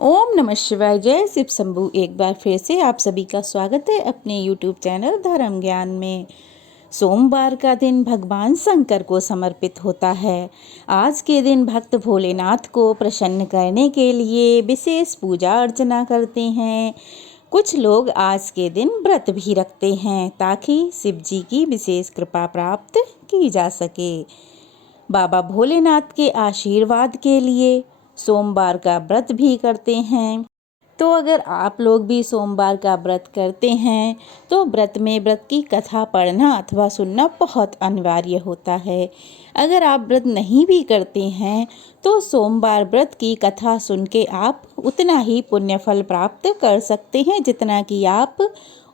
ओम नमः शिवाय। जय शिव शंभू। एक बार फिर से आप सभी का स्वागत है अपने यूट्यूब चैनल धर्म ज्ञान में। सोमवार का दिन भगवान शंकर को समर्पित होता है। आज के दिन भक्त भोलेनाथ को प्रसन्न करने के लिए विशेष पूजा अर्चना करते हैं। कुछ लोग आज के दिन व्रत भी रखते हैं ताकि शिव जी की विशेष कृपा प्राप्त की जा सके। बाबा भोलेनाथ के आशीर्वाद के लिए सोमवार का व्रत भी करते हैं। तो अगर आप लोग भी सोमवार का व्रत करते हैं तो व्रत में व्रत की कथा पढ़ना अथवा सुनना बहुत अनिवार्य होता है। अगर आप व्रत नहीं भी करते हैं तो सोमवार व्रत की कथा सुन के आप उतना ही पुण्य फल प्राप्त कर सकते हैं जितना कि आप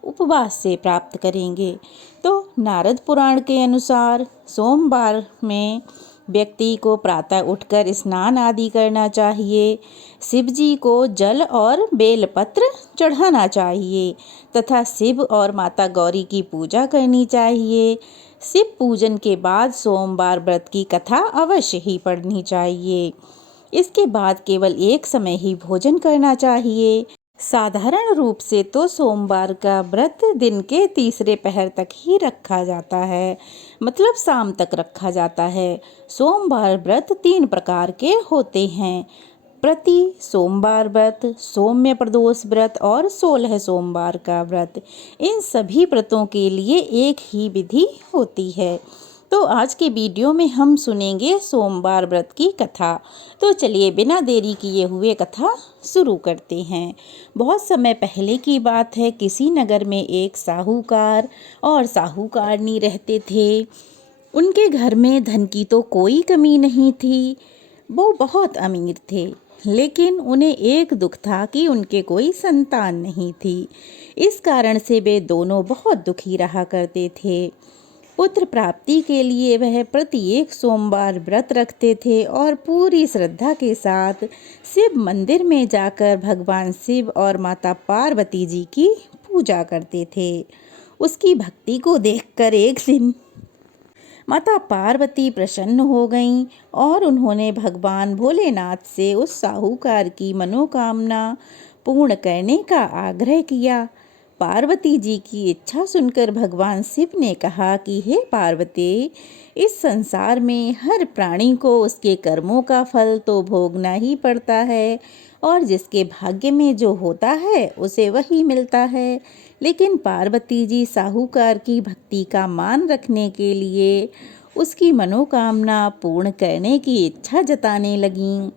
उपवास से प्राप्त करेंगे। तो नारद पुराण के अनुसार सोमवार में व्यक्ति को प्रातः उठकर स्नान आदि करना चाहिए, शिव जी को जल और बेलपत्र चढ़ाना चाहिए तथा शिव और माता गौरी की पूजा करनी चाहिए। शिव पूजन के बाद सोमवार व्रत की कथा अवश्य ही पढ़नी चाहिए। इसके बाद केवल एक समय ही भोजन करना चाहिए। साधारण रूप से तो सोमवार का व्रत दिन के तीसरे पहर तक ही रखा जाता है, मतलब शाम तक रखा जाता है। सोमवार व्रत 3 प्रकार के होते हैं: प्रति सोमवार व्रत, सौम्य प्रदोष व्रत और 16 सोमवार का व्रत। इन सभी व्रतों के लिए एक ही विधि होती है। तो आज के वीडियो में हम सुनेंगे सोमवार व्रत की कथा। तो चलिए बिना देरी किए हुए कथा शुरू करते हैं। बहुत समय पहले की बात है। किसी नगर में एक साहूकार और साहूकारनी रहते थे। उनके घर में धन की तो कोई कमी नहीं थी, वो बहुत अमीर थे। लेकिन उन्हें एक दुख था कि उनके कोई संतान नहीं थी। इस कारण से वे दोनों बहुत दुखी रहा करते थे। पुत्र प्राप्ति के लिए वह प्रत्येक सोमवार व्रत रखते थे और पूरी श्रद्धा के साथ शिव मंदिर में जाकर भगवान शिव और माता पार्वती जी की पूजा करते थे। उसकी भक्ति को देखकर एक दिन माता पार्वती प्रसन्न हो गईं और उन्होंने भगवान भोलेनाथ से उस साहूकार की मनोकामना पूर्ण करने का आग्रह किया। पार्वती जी की इच्छा सुनकर भगवान शिव ने कहा कि हे पार्वती, इस संसार में हर प्राणी को उसके कर्मों का फल तो भोगना ही पड़ता है और जिसके भाग्य में जो होता है उसे वही मिलता है। लेकिन पार्वती जी साहूकार की भक्ति का मान रखने के लिए उसकी मनोकामना पूर्ण करने की इच्छा जताने लगीं।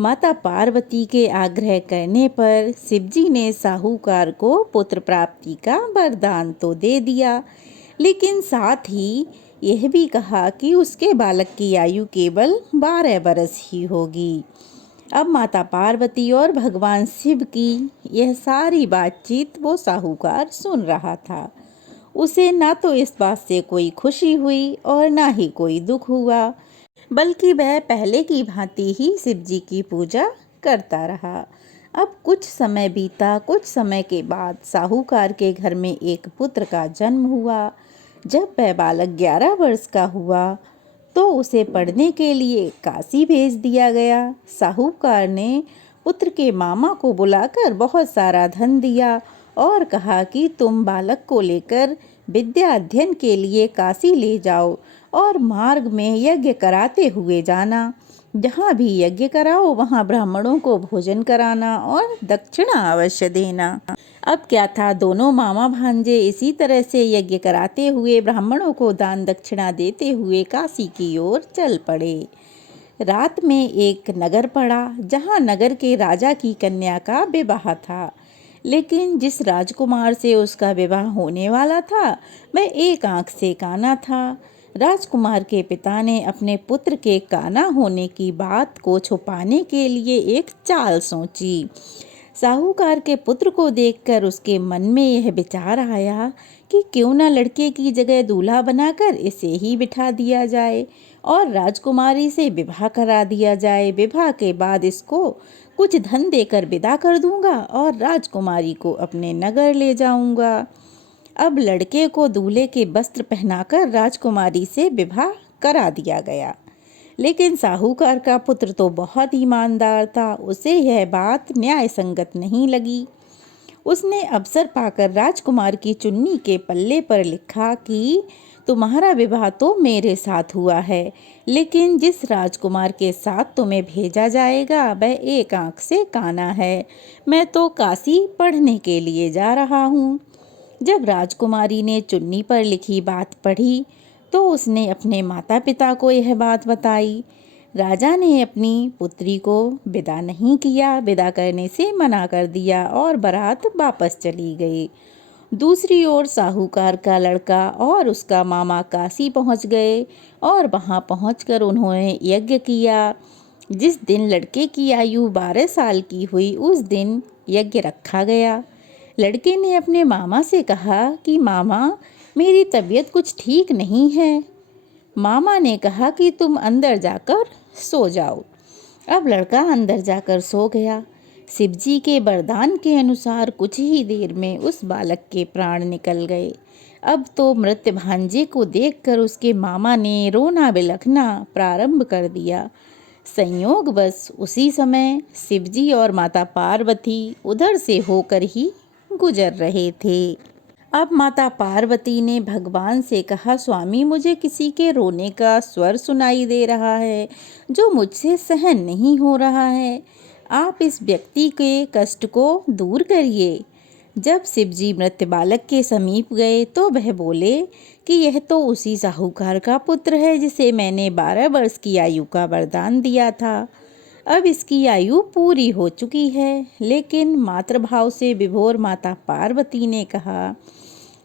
माता पार्वती के आग्रह करने पर शिवजी ने साहूकार को पुत्र प्राप्ति का वरदान तो दे दिया, लेकिन साथ ही यह भी कहा कि उसके बालक की आयु केवल 12 वर्ष ही होगी। अब माता पार्वती और भगवान शिव की यह सारी बातचीत वो साहूकार सुन रहा था। उसे ना तो इस बात से कोई खुशी हुई और ना ही कोई दुख हुआ, बल्कि वह पहले की भांति ही शिव जी की पूजा करता रहा। अब कुछ समय बीता। कुछ समय के बाद साहूकार के घर में एक पुत्र का जन्म हुआ। जब वह बालक 11 वर्ष का हुआ तो उसे पढ़ने के लिए काशी भेज दिया गया। साहूकार ने पुत्र के मामा को बुलाकर बहुत सारा धन दिया और कहा कि तुम बालक को लेकर विद्या अध्ययन के लिए काशी ले जाओ और मार्ग में यज्ञ कराते हुए जाना। जहाँ भी यज्ञ कराओ वहाँ ब्राह्मणों को भोजन कराना और दक्षिणा अवश्य देना। अब क्या था, दोनों मामा भांजे इसी तरह से यज्ञ कराते हुए ब्राह्मणों को दान दक्षिणा देते हुए काशी की ओर चल पड़े। रात में एक नगर पड़ा जहाँ नगर के राजा की कन्या का विवाह था। लेकिन जिस राजकुमार से उसका विवाह होने वाला था वह एक आंख से काना था। राजकुमार के पिता ने अपने पुत्र के काना होने की बात को छुपाने के लिए एक चाल सोची। साहूकार के पुत्र को देखकर उसके मन में यह विचार आया कि क्यों न लड़के की जगह दूल्हा बनाकर इसे ही बिठा दिया जाए और राजकुमारी से विवाह करा दिया जाए। विवाह के बाद इसको कुछ धन देकर विदा कर दूंगा और राजकुमारी को अपने नगर ले जाऊंगा। अब लड़के को दूल्हे के वस्त्र पहनाकर राजकुमारी से विवाह करा दिया गया। लेकिन साहूकार का पुत्र तो बहुत ईमानदार था, उसे यह बात न्याय संगत नहीं लगी। उसने अवसर पाकर राजकुमार की चुन्नी के पल्ले पर लिखा कि तुम्हारा विवाह तो मेरे साथ हुआ है, लेकिन जिस राजकुमार के साथ तुम्हें भेजा जाएगा वह एक आंख से काना है। मैं तो काशी पढ़ने के लिए जा रहा हूँ। जब राजकुमारी ने चुन्नी पर लिखी बात पढ़ी तो उसने अपने माता पिता को यह बात बताई। राजा ने अपनी पुत्री को विदा नहीं किया, विदा करने से मना कर दिया और बारात वापस चली गई। दूसरी ओर साहूकार का लड़का और उसका मामा काशी पहुंच गए और वहां पहुंचकर उन्होंने यज्ञ किया। जिस दिन लड़के की आयु 12 साल की हुई उस दिन यज्ञ रखा गया। लड़के ने अपने मामा से कहा कि मामा, मेरी तबीयत कुछ ठीक नहीं है। मामा ने कहा कि तुम अंदर जाकर सो जाओ। अब लड़का अंदर जाकर सो गया। शिवजी के वरदान के अनुसार कुछ ही देर में उस बालक के प्राण निकल गए। अब तो मृत भांजे को देखकर उसके मामा ने रोना बिलखना प्रारंभ कर दिया। संयोगवश उसी समय शिवजी और माता पार्वती उधर से होकर ही गुजर रहे थे। अब माता पार्वती ने भगवान से कहा, स्वामी, मुझे किसी के रोने का स्वर सुनाई दे रहा है जो मुझसे सहन नहीं हो रहा है। आप इस व्यक्ति के कष्ट को दूर करिए। जब शिवजी मृत बालक के समीप गए तो वह बोले कि यह तो उसी साहूकार का पुत्र है जिसे मैंने 12 वर्ष की आयु का वरदान दिया था। अब इसकी आयु पूरी हो चुकी है। लेकिन मातृभाव से विभोर माता पार्वती ने कहा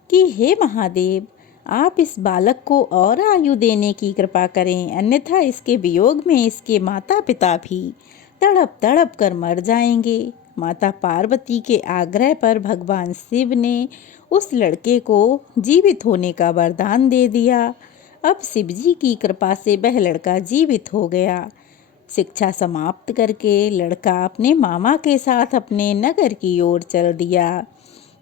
कि हे महादेव, आप इस बालक को और आयु देने की कृपा करें, अन्यथा इसके वियोग में इसके माता पिता भी तड़प तड़प कर मर जाएंगे। माता पार्वती के आग्रह पर भगवान शिव ने उस लड़के को जीवित होने का वरदान दे दिया। अब शिवजी की कृपा से वह लड़का जीवित हो गया। शिक्षा समाप्त करके लड़का अपने मामा के साथ अपने नगर की ओर चल दिया।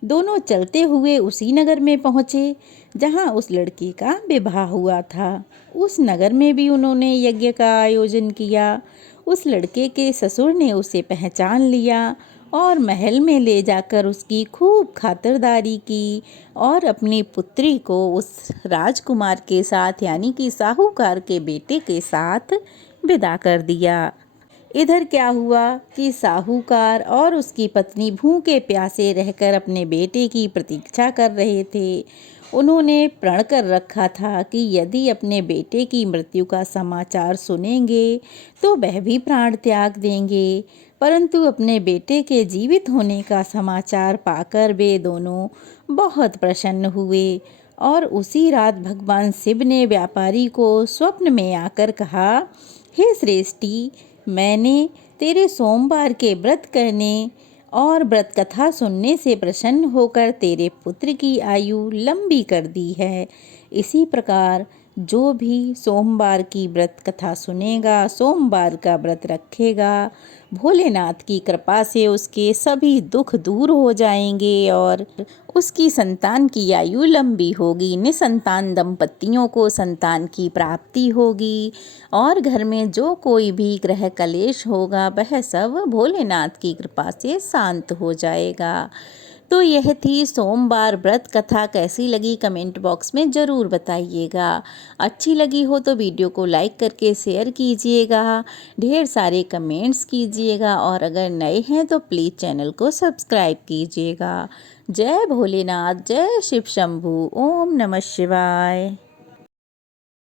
दोनों चलते हुए उसी नगर में पहुँचे जहाँ उस लड़की का विवाह हुआ था। उस नगर में भी उन्होंने यज्ञ का आयोजन किया। उस लड़के के ससुर ने उसे पहचान लिया और महल में ले जाकर उसकी खूब खातिरदारी की और अपनी पुत्री को उस राजकुमार के साथ यानी कि साहूकार के बेटे के साथ विदा कर दिया। इधर क्या हुआ कि साहूकार और उसकी पत्नी भूखे प्यासे रहकर अपने बेटे की प्रतीक्षा कर रहे थे। उन्होंने प्रण कर रखा था कि यदि अपने बेटे की मृत्यु का समाचार सुनेंगे तो वह भी प्राण त्याग देंगे। परंतु अपने बेटे के जीवित होने का समाचार पाकर वे दोनों बहुत प्रसन्न हुए और उसी रात भगवान शिव ने व्यापारी को स्वप्न में आकर कहा, हे श्रेष्ठी, मैंने तेरे सोमवार के व्रत करने और व्रत कथा सुनने से प्रसन्न होकर तेरे पुत्र की आयु लंबी कर दी है। इसी प्रकार जो भी सोमवार की व्रत कथा सुनेगा, सोमवार का व्रत रखेगा, भोलेनाथ की कृपा से उसके सभी दुख दूर हो जाएंगे और उसकी संतान की आयु लंबी होगी। निसंतान दंपतियों को संतान की प्राप्ति होगी और घर में जो कोई भी ग्रह कलेश होगा वह सब भोलेनाथ की कृपा से शांत हो जाएगा। तो यह थी सोमवार व्रत कथा। कैसी लगी कमेंट बॉक्स में ज़रूर बताइएगा। अच्छी लगी हो तो वीडियो को लाइक करके शेयर कीजिएगा, ढेर सारे कमेंट्स कीजिएगा और अगर नए हैं तो प्लीज़ चैनल को सब्सक्राइब कीजिएगा। जय भोलेनाथ, जय शिव शंभू, ओम नमः शिवाय।